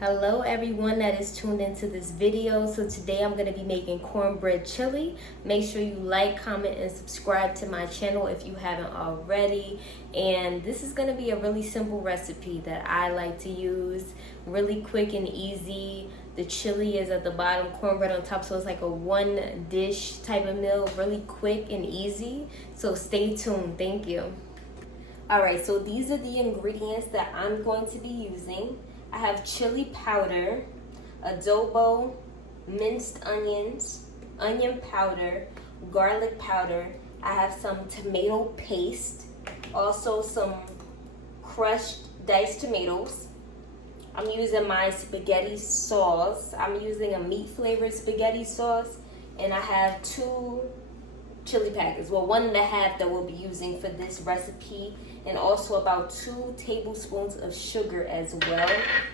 Hello everyone that is tuned into this video. So today I'm going to be making cornbread chili. Make sure you like, comment, and subscribe to my channel if you haven't already. And this is going to be a really simple recipe that I like to use. Really quick and easy. The chili is at the bottom, cornbread on top, so it's like a one dish type of meal. Really quick and easy. So stay tuned. Thank you. Alright, so these are the ingredients that I'm going to be using. I have chili powder, adobo, minced onions, onion powder, garlic powder. I have some tomato paste, also some crushed diced tomatoes. I'm using my spaghetti sauce. I'm using a meat flavored spaghetti sauce, and I have 2 chili packets, well 1.5 that we'll be using for this recipe, and also about 2 tablespoons of sugar as well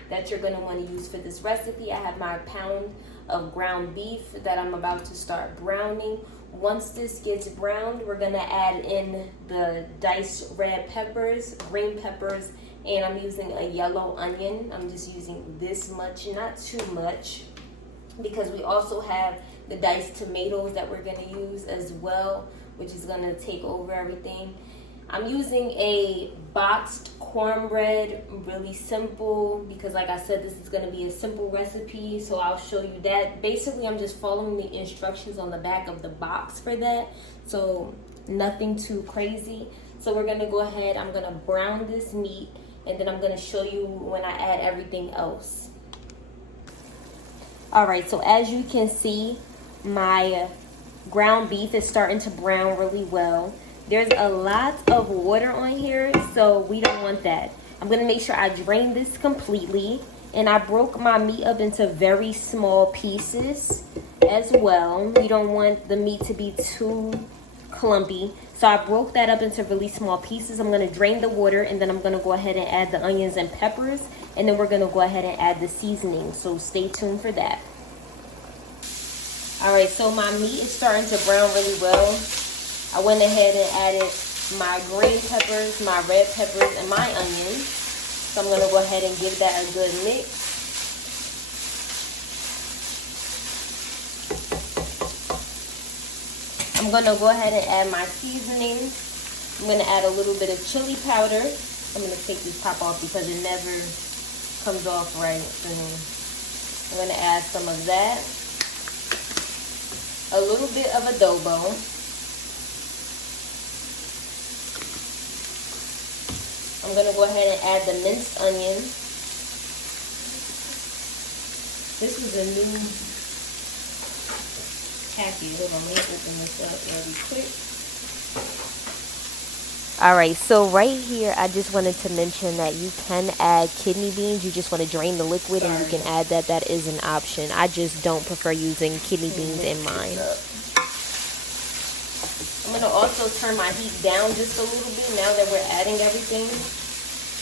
that you're going to want to use for this recipe. I have my pound of ground beef that I'm about to start browning. Once this gets browned, we're going to add in the diced red peppers, green peppers, and I'm using a yellow onion. I'm just using this much, not too much, because we also have the diced tomatoes that we're going to use as well, which is going to take over everything. I'm using a boxed cornbread, really simple, because like I said, this is going to be a simple recipe, so I'll show you that. Basically, I'm just following the instructions on the back of the box for that, so nothing too crazy. So we're going to go ahead, I'm going to brown this meat, and then I'm going to show you when I add everything else. Alright, so as you can see, my ground beef is starting to brown really well. There's a lot of water on here, so we don't want that. I'm going to make sure I drain this completely, and I broke my meat up into very small pieces as well. You don't want the meat to be too clumpy, so I broke that up into really small pieces. I'm going to drain the water, and then I'm going to go ahead and add the onions and peppers, and then we're going to go ahead and add the seasoning, so stay tuned for that. Alright, so my meat is starting to brown really well. I went ahead and added my green peppers, my red peppers, and my onions. So I'm going to go ahead and give that a good mix. I'm going to go ahead and add my seasonings. I'm going to add a little bit of chili powder. I'm going to take this top off because it never comes off right. I'm going to add some of that. A little bit of adobo. I'm going to go ahead and add the minced onion. This is a new package. Hold on, let me open this up really quick. Alright, so right here, I just wanted to mention that you can add kidney beans. You just want to drain the liquid and you can add that. That is an option. I just don't prefer using kidney beans in mine. I'm going to also turn my heat down just a little bit now that we're adding everything.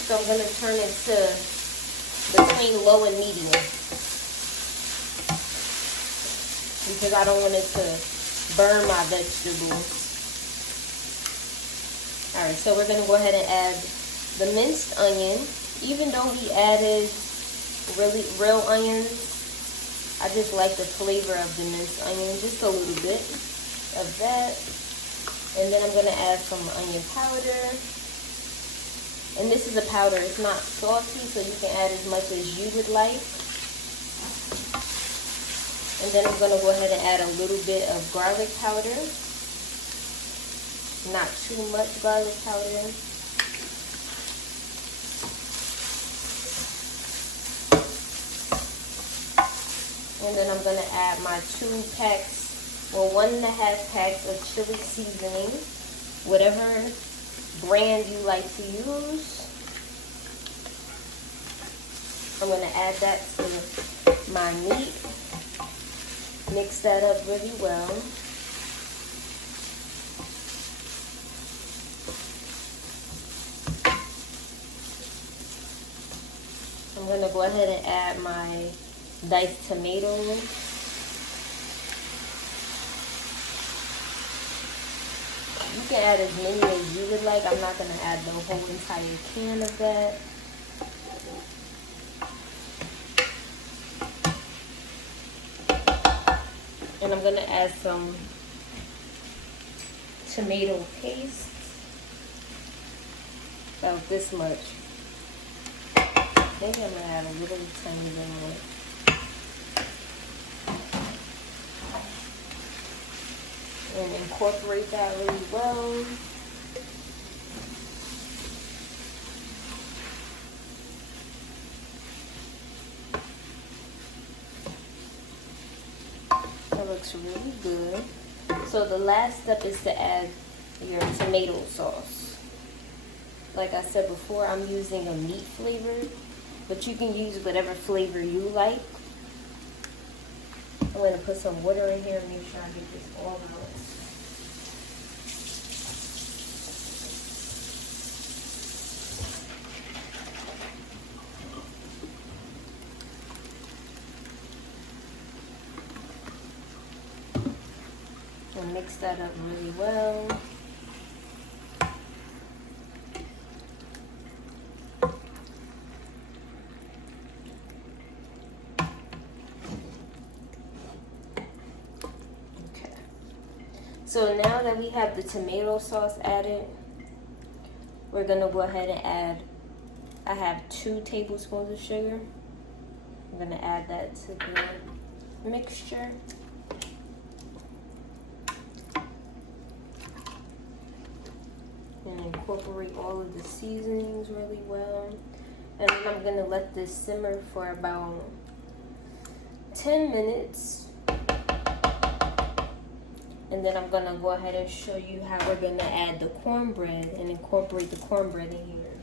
So I'm going to turn it to between low and medium, because I don't want it to burn my vegetables. Alright, so we're going to go ahead and add the minced onion. Even though we added real onions, I just like the flavor of the minced onion, just a little bit of that. And then I'm going to add some onion powder. And this is a powder, it's not salty, so you can add as much as you would like. And then I'm going to go ahead and add a little bit of garlic powder. Not too much garlic powder. And then I'm going to add my 2 packs, or 1.5 packs of chili seasoning, whatever brand you like to use. I'm going to add that to my meat. Mix that up really well. I'm going to go ahead and add my diced tomatoes. You can add as many as you would like. I'm not going to add the whole entire can of that. And I'm gonna add some tomato paste, about this much. Maybe I'm gonna add a little tiny bit more. And incorporate that really well. That looks really good. So the last step is to add your tomato sauce. Like I said before, I'm using a meat flavor, but you can use whatever flavor you like. I'm gonna put some water in here and make sure I get this all out. And mix that up really well. Okay. So now that we have the tomato sauce added, we're gonna go ahead and add, I have 2 tablespoons of sugar. I'm gonna add that to the mixture. And incorporate all of the seasonings really well. And then I'm gonna let this simmer for about 10 minutes. And then I'm gonna go ahead and show you how we're gonna add the cornbread and incorporate the cornbread in here.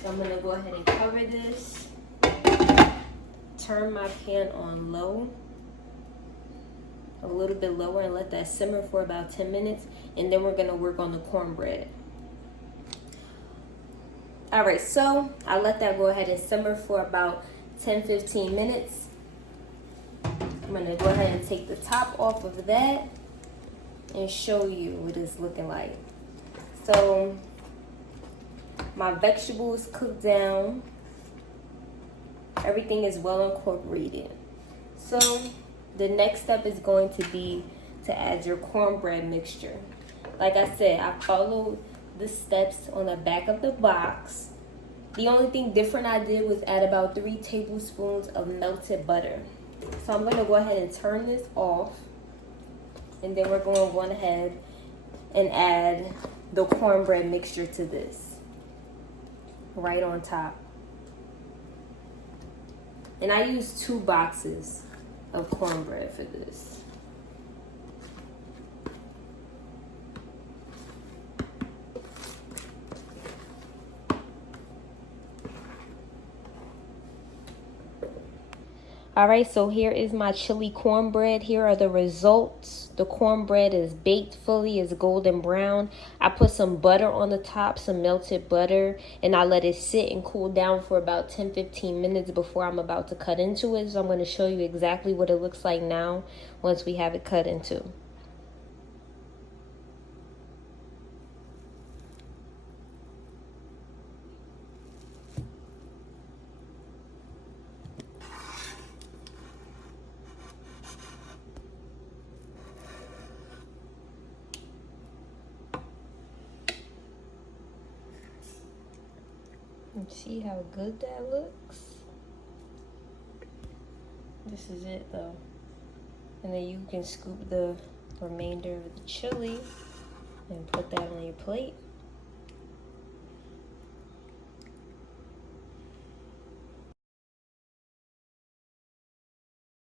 So I'm gonna go ahead and cover this. Turn my pan on low, a little bit lower, and let that simmer for about 10 minutes. And then we're gonna work on the cornbread. All right, so I let that go ahead and simmer for about 10-15 minutes. I'm gonna go ahead and take the top off of that and show you what it's looking like. So my vegetables cooked down. Everything is well incorporated. So the next step is going to be to add your cornbread mixture. Like I said, I followed the steps on the back of the box. The only thing different I did was add about 3 tablespoons of melted butter. So I'm gonna go ahead and turn this off, and then we're going to go ahead and add the cornbread mixture to this right on top. And I use 2 boxes of cornbread for this. All right, so here is my chili cornbread. Here are the results. The cornbread is baked fully, it's golden brown. I put some butter on the top, some melted butter, and I let it sit and cool down for about 10-15 minutes before I'm about to cut into it. So I'm going to show you exactly what it looks like now once we have it cut into. See how good that looks? This is it though. And then you can scoop the remainder of the chili and put that on your plate.